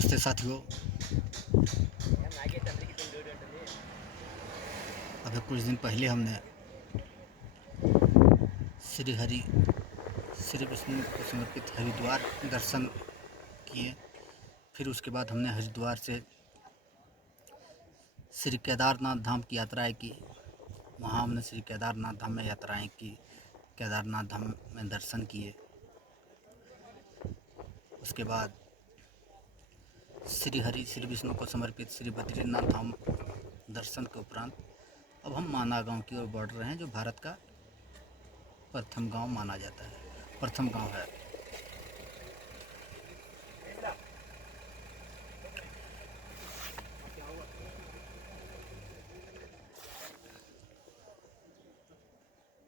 नमस्ते साथियों। अभी कुछ दिन पहले हमने श्री हरि श्री विष्णु को समर्पित हरिद्वार दर्शन किए। फिर उसके बाद हमने हरिद्वार से श्री केदारनाथ धाम की यात्राएं की। वहाँ हमने श्री केदारनाथ धाम में यात्राएं की, केदारनाथ धाम में दर्शन किए। उसके बाद श्री विष्णु को समर्पित श्री बद्रीनाथ धाम दर्शन के उपरांत अब हम माना गांव की ओर बढ़ रहे हैं, जो भारत का प्रथम गांव माना जाता है, प्रथम गांव है।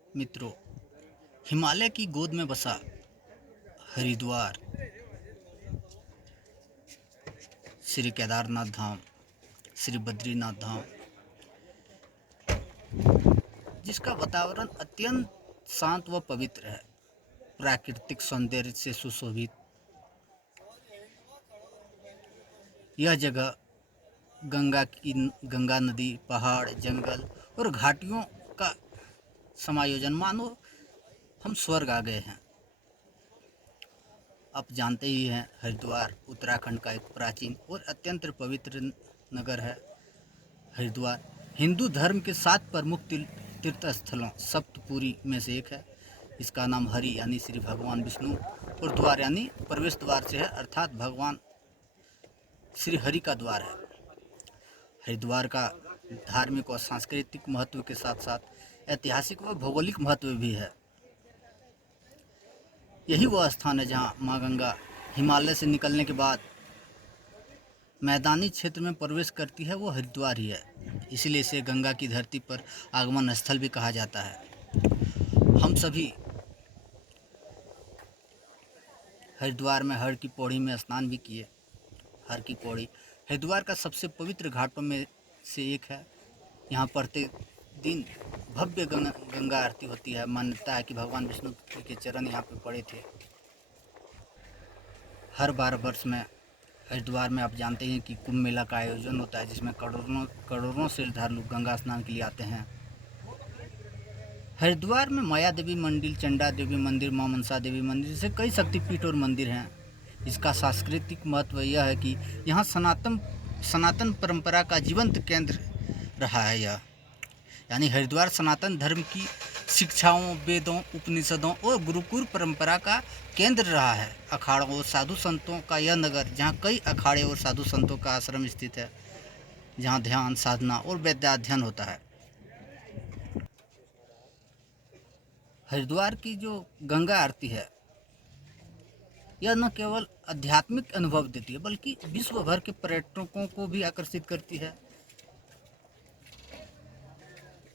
मित्रों, हिमालय की गोद में बसा हरिद्वार, श्री केदारनाथ धाम, श्री बद्रीनाथ धाम, जिसका वातावरण अत्यंत शांत व पवित्र है, प्राकृतिक सौंदर्य से सुशोभित। यह जगह गंगा नदी, पहाड़, जंगल और घाटियों का समायोजन, मानो हम स्वर्ग आ गए हैं। आप जानते ही हैं, हरिद्वार उत्तराखंड का एक प्राचीन और अत्यंत पवित्र नगर है। हरिद्वार हिंदू धर्म के 7 प्रमुख तीर्थ स्थलों सप्तपुरी में से एक है। इसका नाम हरि यानी श्री भगवान विष्णु और द्वार यानी प्रवेश द्वार से है, अर्थात भगवान श्री हरि का द्वार है। हरिद्वार का धार्मिक और सांस्कृतिक महत्व के साथ साथ ऐतिहासिक व भौगोलिक महत्व भी है। यही वह स्थान है जहाँ माँ गंगा हिमालय से निकलने के बाद मैदानी क्षेत्र में प्रवेश करती है, वो हरिद्वार ही है। इसलिए इसे गंगा की धरती पर आगमन स्थल भी कहा जाता है। हम सभी हरिद्वार में हर की पौड़ी में स्नान भी किए। हर की पौड़ी हरिद्वार का सबसे पवित्र घाटों में से एक है। यहाँ प्रत्येक दिन भव्य गंगा आरती होती है। मान्यता है कि भगवान विष्णु के चरण यहाँ पे पड़े थे। हर 12 वर्ष में हरिद्वार में आप जानते हैं कि कुंभ मेला का आयोजन होता है, जिसमें करोड़ों श्रद्धालु गंगा स्नान के लिए आते हैं। हरिद्वार में माया देवी मंदिर, चंडा देवी मंदिर, मां मनसा देवी मंदिर जैसे कई शक्तिपीठ और मंदिर हैं। इसका सांस्कृतिक महत्व यह है कि यहाँ सनातन परंपरा का जीवंत केंद्र रहा है। यह यानी हरिद्वार सनातन धर्म की शिक्षाओं, वेदों, उपनिषदों और गुरुकुल परंपरा का केंद्र रहा है। अखाड़ों और साधु संतों का यह नगर, जहाँ कई अखाड़े और साधु संतों का आश्रम स्थित है, जहाँ ध्यान, साधना और वेदाध्ययन होता है। हरिद्वार की जो गंगा आरती है, यह न केवल आध्यात्मिक अनुभव देती है, बल्कि विश्व भर के पर्यटकों को भी आकर्षित करती है।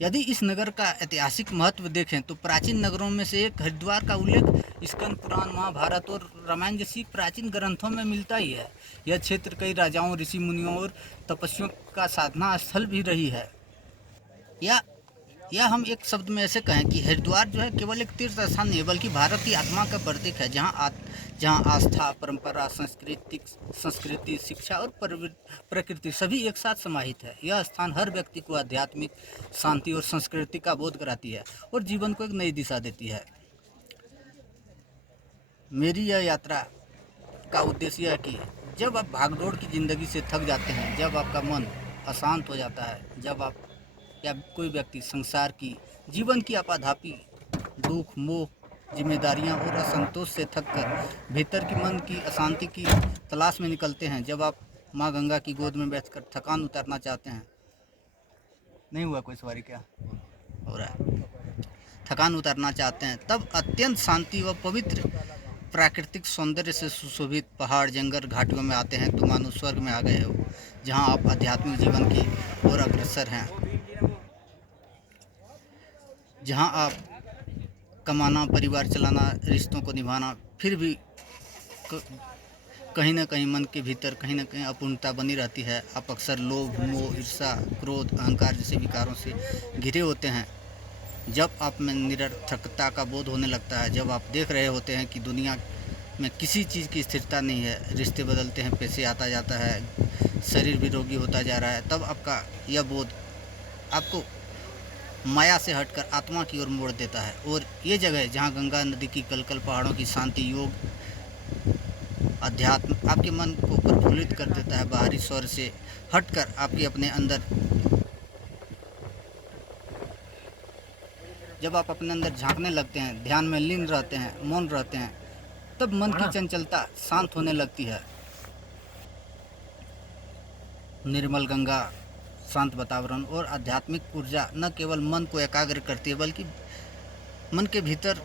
यदि इस नगर का ऐतिहासिक महत्व देखें तो प्राचीन नगरों में से एक हरिद्वार का उल्लेख स्कंद पुराण, महाभारत और रामायण जैसी प्राचीन ग्रंथों में मिलता ही है। यह क्षेत्र कई राजाओं, ऋषि मुनियों और तपस्वियों का साधना स्थल भी रही है। या हम एक शब्द में ऐसे कहें कि हरिद्वार जो है केवल एक तीर्थ स्थान नहीं है, बल्कि भारत की आत्मा का प्रतीक है, जहाँ आस्था, परंपरा, संस्कृति, शिक्षा और प्रकृति सभी एक साथ समाहित है। यह स्थान हर व्यक्ति को आध्यात्मिक शांति और संस्कृति का बोध कराती है और जीवन को एक नई दिशा देती है। मेरी यह यात्रा का उद्देश्य यह है कि जब आप भागदौड़ की ज़िंदगी से थक जाते हैं, जब आपका मन अशांत हो जाता है, जब आप या कोई व्यक्ति संसार की, जीवन की आपाधापी, दुख, मोह, जिम्मेदारियां और असंतोष से थककर भीतर की मन की अशांति की तलाश में निकलते हैं, जब आप माँ गंगा की गोद में बैठकर थकान उतारना चाहते हैं, नहीं हुआ कोई सवारी क्या हो रहा है, थकान उतारना चाहते हैं, तब अत्यंत शांति व पवित्र प्राकृतिक सौंदर्य से सुशोभित पहाड़, जंगल, घाटियों में आते हैं तो मानो स्वर्ग में आ गए हो, जहाँ आप आध्यात्मिक जीवन की ओर अग्रसर हैं, जहाँ आप कमाना, परिवार चलाना, रिश्तों को निभाना, फिर भी कहीं ना कहीं मन के भीतर कहीं ना कहीं अपूर्णता बनी रहती है। आप अक्सर लोभ, मोह, ईर्ष्या, क्रोध, अहंकार जैसे विकारों से घिरे होते हैं। जब आप में निरर्थकता का बोध होने लगता है, जब आप देख रहे होते हैं कि दुनिया में किसी चीज़ की स्थिरता नहीं है, रिश्ते बदलते हैं, पैसे आता जाता है, शरीर भी रोगी होता जा रहा है, तब आपका यह बोध आपको माया से हटकर आत्मा की ओर मोड़ देता है। और ये जगह जहाँ गंगा नदी की कलकल, पहाड़ों की शांति, योग, अध्यात्म आपके मन को प्रफुल्लित कर देता है। बाहरी स्वर से हटकर आपके अपने अंदर, जब आप अपने अंदर झांकने लगते हैं, ध्यान में लीन रहते हैं, मौन रहते हैं, तब मन की चंचलता शांत होने लगती है। निर्मल गंगा, शांत वातावरण और आध्यात्मिक ऊर्जा न केवल मन को एकाग्र करती है, बल्कि मन के भीतर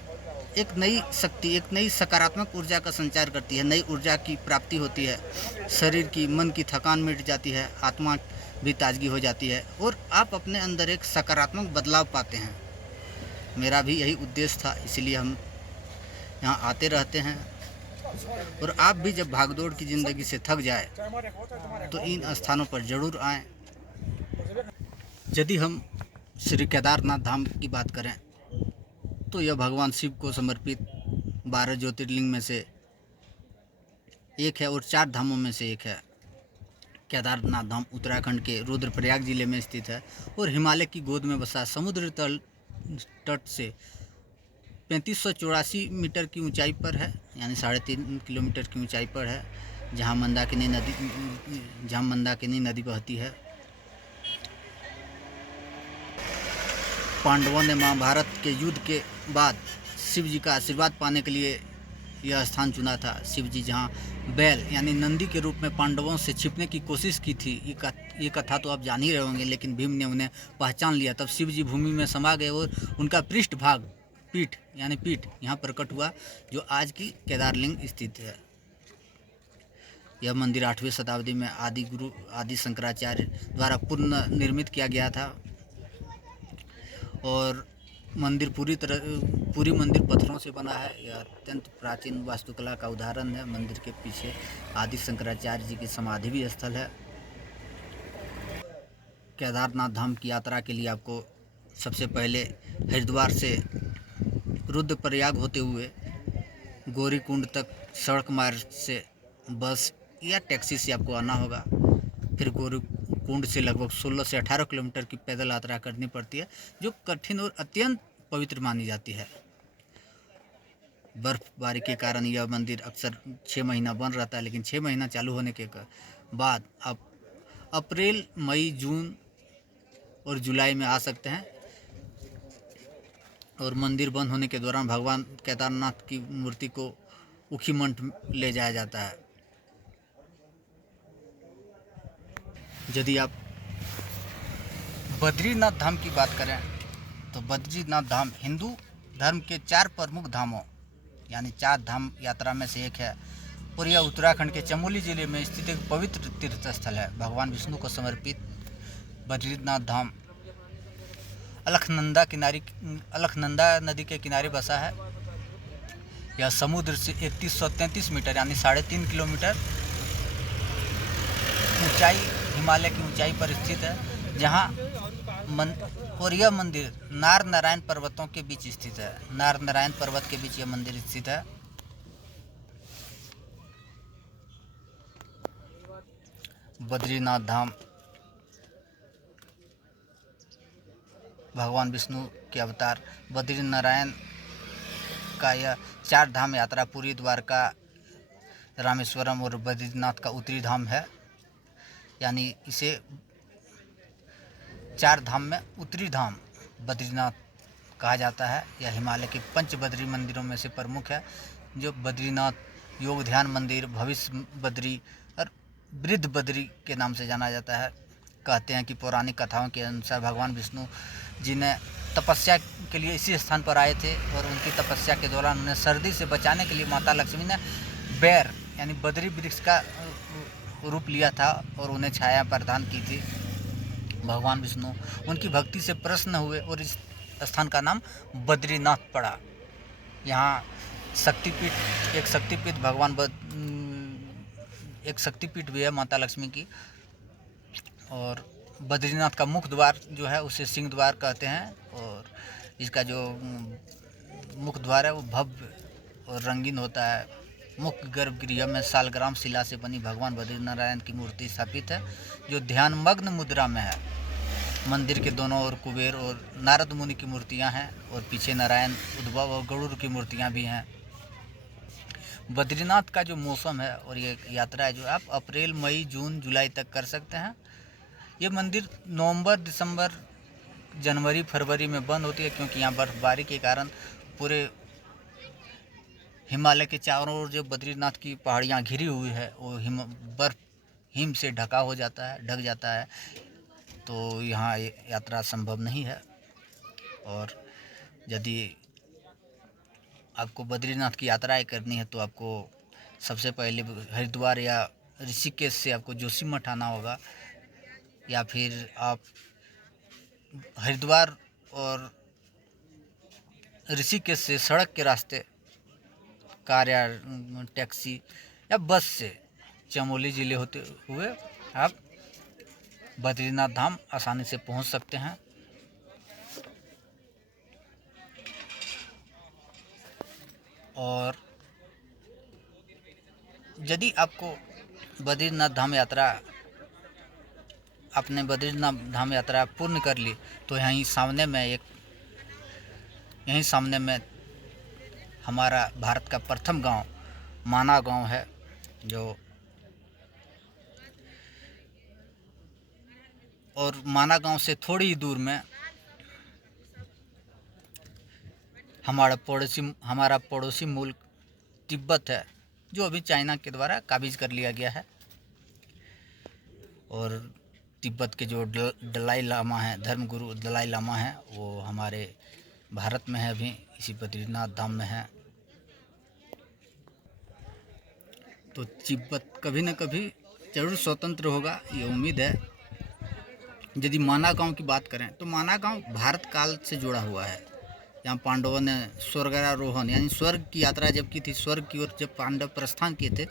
एक नई शक्ति, एक नई सकारात्मक ऊर्जा का संचार करती है। नई ऊर्जा की प्राप्ति होती है, शरीर की, मन की थकान मिट जाती है, आत्मा भी ताजगी हो जाती है और आप अपने अंदर एक सकारात्मक बदलाव पाते हैं। मेरा भी यही उद्देश्य था, इसलिए हम यहाँ आते रहते हैं। और आप भी जब भागदौड़ की ज़िंदगी से थक जाए तो इन स्थानों पर ज़रूर आएँ। यदि हम श्री केदारनाथ धाम की बात करें तो यह भगवान शिव को समर्पित 12 ज्योतिर्लिंग में से एक है और 4 धामों में से एक है। केदारनाथ धाम उत्तराखंड के रुद्रप्रयाग जिले में स्थित है और हिमालय की गोद में बसा समुद्र तट से 3584 मीटर की ऊंचाई पर है, यानी 3.5 किलोमीटर की ऊंचाई पर है, जहां मंदाकिनी नदी बहती है। पांडवों ने महाभारत के युद्ध के बाद शिव जी का आशीर्वाद पाने के लिए यह स्थान चुना था। शिव जी जहाँ बैल यानी नंदी के रूप में पांडवों से छिपने की कोशिश की थी, ये कथा तो आप जान ही रहे होंगे, लेकिन भीम ने उन्हें पहचान लिया। तब शिव जी भूमि में समा गए और उनका पीठ यहाँ प्रकट हुआ, जो आज की केदारलिंग स्थित है। यह मंदिर 8वीं शताब्दी में आदि शंकराचार्य द्वारा पुनर्निर्मित किया गया था और पूरी मंदिर पत्थरों से बना है। यह अत्यंत प्राचीन वास्तुकला का उदाहरण है। मंदिर के पीछे आदि शंकराचार्य जी की समाधि भी स्थल है। केदारनाथ धाम की यात्रा के लिए आपको सबसे पहले हरिद्वार से रुद्रप्रयाग होते हुए गौरीकुंड तक सड़क मार्ग से बस या टैक्सी से आपको आना होगा। फिर गौरीकुंड से लगभग 16 से 18 किलोमीटर की पैदल यात्रा करनी पड़ती है, जो कठिन और अत्यंत पवित्र मानी जाती है। बर्फबारी के कारण यह मंदिर अक्सर 6 महीना बंद रहता है, लेकिन 6 महीना चालू होने के बाद आप अप्रैल, मई, जून और जुलाई में आ सकते हैं। और मंदिर बंद होने के दौरान भगवान केदारनाथ की मूर्ति को उखीमठ ले जाया जाता है। यदि आप बद्रीनाथ धाम की बात करें तो बद्रीनाथ धाम हिंदू धर्म के 4 प्रमुख धामों यानी 4 धाम यात्रा में से एक है और यह उत्तराखंड के चमोली जिले में स्थित एक पवित्र तीर्थ स्थल है। भगवान विष्णु को समर्पित बद्रीनाथ धाम अलकनंदा नदी के किनारे बसा है। यह समुद्र से 3133 मीटर यानी 3.5 किलोमीटर ऊंचाई, हिमालय की ऊंचाई पर स्थित है, जहां और यह मंदिर नार नारायण पर्वतों के बीच स्थित है। नार नारायण पर्वत के बीच यह मंदिर स्थित है। बद्रीनाथ धाम भगवान विष्णु के अवतार बद्रीनारायण का यह 4 धाम यात्रा पुरी, द्वारका, रामेश्वरम और बद्रीनाथ का उत्तरी धाम है। यानी इसे 4 धाम में उत्तरी धाम बद्रीनाथ कहा जाता है। यह हिमालय के 5 बद्री मंदिरों में से प्रमुख है, जो बद्रीनाथ योग ध्यान मंदिर, भविष्य बद्री और वृद्ध बद्री के नाम से जाना जाता है। कहते हैं कि पौराणिक कथाओं के अनुसार भगवान विष्णु जी ने तपस्या के लिए इसी स्थान पर आए थे और उनकी तपस्या के दौरान उन्हें सर्दी से बचाने के लिए माता लक्ष्मी ने बैर यानी बद्री वृक्ष का रूप लिया था और उन्हें छाया प्रदान की थी। भगवान विष्णु उनकी भक्ति से प्रसन्न हुए और इस स्थान का नाम बद्रीनाथ पड़ा। यहाँ एक शक्तिपीठ भी है माता लक्ष्मी की। और बद्रीनाथ का मुख्य द्वार जो है उसे सिंह द्वार कहते हैं और इसका जो मुख्य द्वार है वो भव्य और रंगीन होता है। मुख्य गर्भगृह में सालग्राम शिला से बनी भगवान बद्रीनारायण की मूर्ति स्थापित है, जो ध्यानमग्न मुद्रा में है। मंदिर के दोनों ओर कुबेर और नारद मुनि की मूर्तियां हैं और पीछे नारायण, उद्भव और गरुड़ की मूर्तियां भी हैं। बद्रीनाथ का जो मौसम है और ये यात्रा है जो आप अप्रैल, मई, जून, जुलाई तक कर सकते हैं। ये मंदिर नवंबर, दिसंबर, जनवरी, फरवरी में बंद होती है, क्योंकि यहाँ बर्फबारी के कारण पूरे हिमालय के चारों ओर जो बद्रीनाथ की पहाड़ियाँ घिरी हुई है वो हिम से ढक जाता है, तो यहाँ यात्रा संभव नहीं है। और यदि आपको बद्रीनाथ की यात्राएं करनी है तो आपको सबसे पहले हरिद्वार या ऋषिकेश से आपको जोशीमठ आना होगा, या फिर आप हरिद्वार और ऋषिकेश से सड़क के रास्ते कार या टैक्सी या बस से चमोली ज़िले होते हुए आप बद्रीनाथ धाम आसानी से पहुंच सकते हैं। और यदि आपको बद्रीनाथ धाम यात्रा पूर्ण कर ली तो यहीं सामने में हमारा भारत का प्रथम गांव माना गांव है, जो और माना गांव से थोड़ी ही दूर में हमारा पड़ोसी मुल्क तिब्बत है, जो अभी चाइना के द्वारा काबिज कर लिया गया है। और तिब्बत के जो दलाई लामा हैं, धर्मगुरु दलाई लामा हैं, वो हमारे भारत में है, अभी इसी बद्रीनाथ धाम में है। तो तिब्बत कभी न कभी जरूर स्वतंत्र होगा, ये उम्मीद है। यदि माना गांव की बात करें तो माना गांव भारत काल से जुड़ा हुआ है। यहाँ पांडवों ने स्वर्गारोहण यानी स्वर्ग की यात्रा जब की थी, स्वर्ग की ओर जब पांडव प्रस्थान किए थे,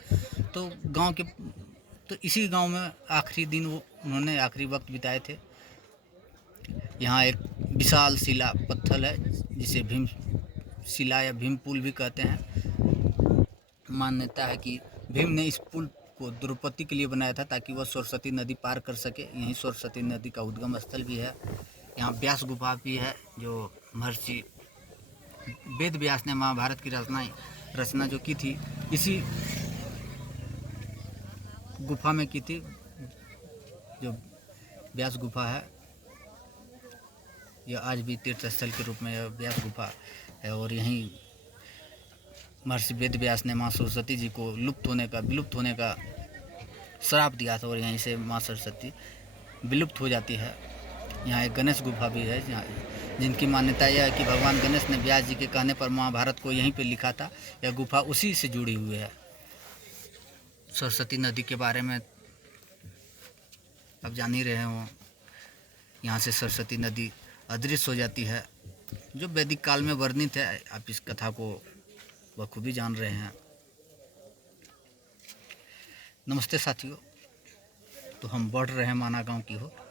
तो इसी गांव में आखिरी दिन उन्होंने आखिरी वक्त बिताए थे। यहाँ एक विशाल शिला पत्थर है जिसे भीम शिला या भीम पुल भी कहते हैं। मान्यता है कि भीम ने इस पुल को द्रौपदी के लिए बनाया था ताकि वह सरस्वती नदी पार कर सके। यहीं सरस्वती नदी का उद्गम स्थल भी है। यहाँ व्यास गुफा भी है, जो महर्षि वेद व्यास ने महाभारत की रचना जो की थी इसी गुफा में की थी, जो व्यास गुफा है। यह आज भी तीर्थ स्थल के रूप में व्यास गुफा है। और यहीं महर्षि वेद व्यास ने माँ सरस्वती जी को विलुप्त होने का श्राप दिया था, और यहीं से माँ सरस्वती विलुप्त हो जाती है। यहाँ एक गणेश गुफा भी है, जिनकी मान्यता यह है कि भगवान गणेश ने व्यास जी के कहने पर महाभारत को यहीं पे लिखा था। यह गुफा उसी से जुड़ी हुई है। सरस्वती नदी के बारे में अब जान ही रहे हों, यहाँ से सरस्वती नदी अदृश्य हो जाती है, जो वैदिक काल में वर्णित है। आप इस कथा को बखूबी जान रहे हैं। नमस्ते साथियों, तो हम बढ़ रहे हैं माना गांव की ओर।